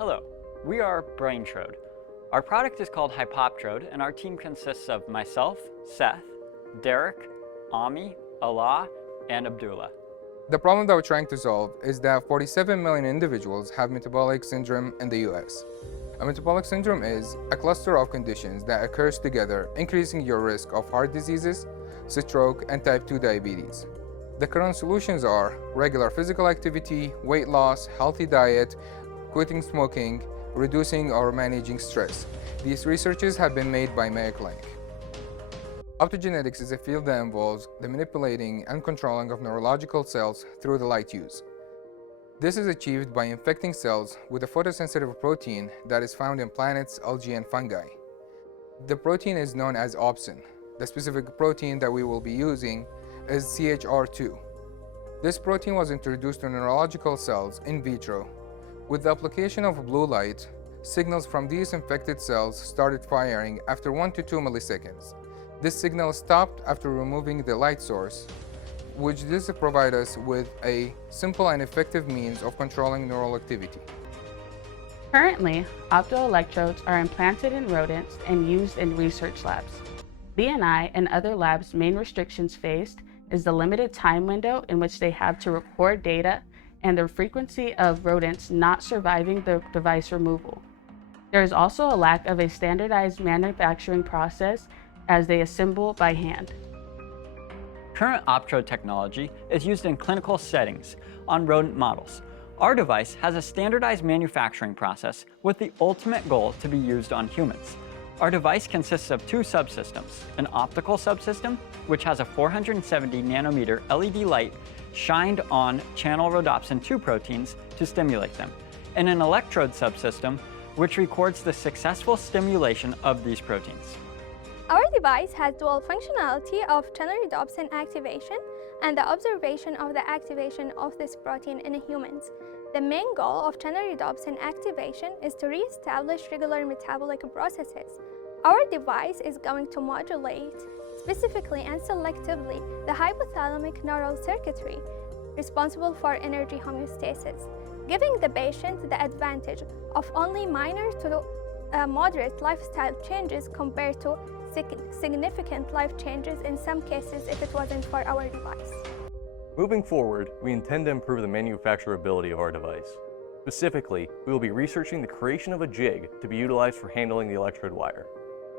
Hello, we are BrainTrode. Our product is called HypOptrode, and our team consists of myself, Seth, Derek, Ami, Allah, and Abdullah. The problem that we're trying to solve is that 47 million individuals have metabolic syndrome in the US. A metabolic syndrome is a cluster of conditions that occurs together, increasing your risk of heart diseases, stroke, and type 2 diabetes. The current solutions are regular physical activity, weight loss, healthy diet, quitting smoking, reducing or managing stress. These researches have been made by Mayo Clinic. Optogenetics is a field that involves the manipulating and controlling of neurological cells through the light use. This is achieved by infecting cells with a photosensitive protein that is found in plants, algae, and fungi. The protein is known as opsin. The specific protein that we will be using is CHR2. This protein was introduced to neurological cells in vitro. With the application of blue light, signals from these infected cells started firing after 1 to 2 milliseconds. This signal stopped after removing the light source, which this provides us with a simple and effective means of controlling neural activity. Currently, optoelectrodes are implanted in rodents and used in research labs. BNI and other labs' main restrictions faced is the limited time window in which they have to record data and the frequency of rodents not surviving the device removal. There is also a lack of a standardized manufacturing process as they assemble by hand. Current Optrode technology is used in clinical settings on rodent models. Our device has a standardized manufacturing process with the ultimate goal to be used on humans. Our device consists of two subsystems, an optical subsystem, which has a 470 nanometer LED light shined on channel rhodopsin 2 proteins to stimulate them, and an electrode subsystem, which records the successful stimulation of these proteins. Our device has dual functionality of channel rhodopsin activation and the observation of the activation of this protein in humans. The main goal of channel rhodopsin activation is to re-establish regular metabolic processes. Our device is going to modulate specifically and selectively the hypothalamic neural circuitry responsible for energy homeostasis, giving the patient the advantage of only minor to moderate lifestyle changes compared to significant life changes in some cases if it wasn't for our device. Moving forward, we intend to improve the manufacturability of our device. Specifically, we will be researching the creation of a jig to be utilized for handling the electrode wire.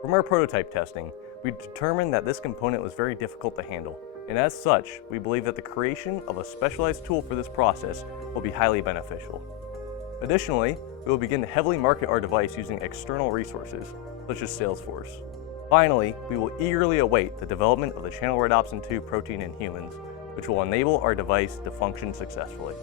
From our prototype testing, we determined that this component was very difficult to handle, and as such, we believe that the creation of a specialized tool for this process will be highly beneficial. Additionally, we will begin to heavily market our device using external resources, such as Salesforce. Finally, we will eagerly await the development of the channel rhodopsin 2 protein in humans, which will enable our device to function successfully.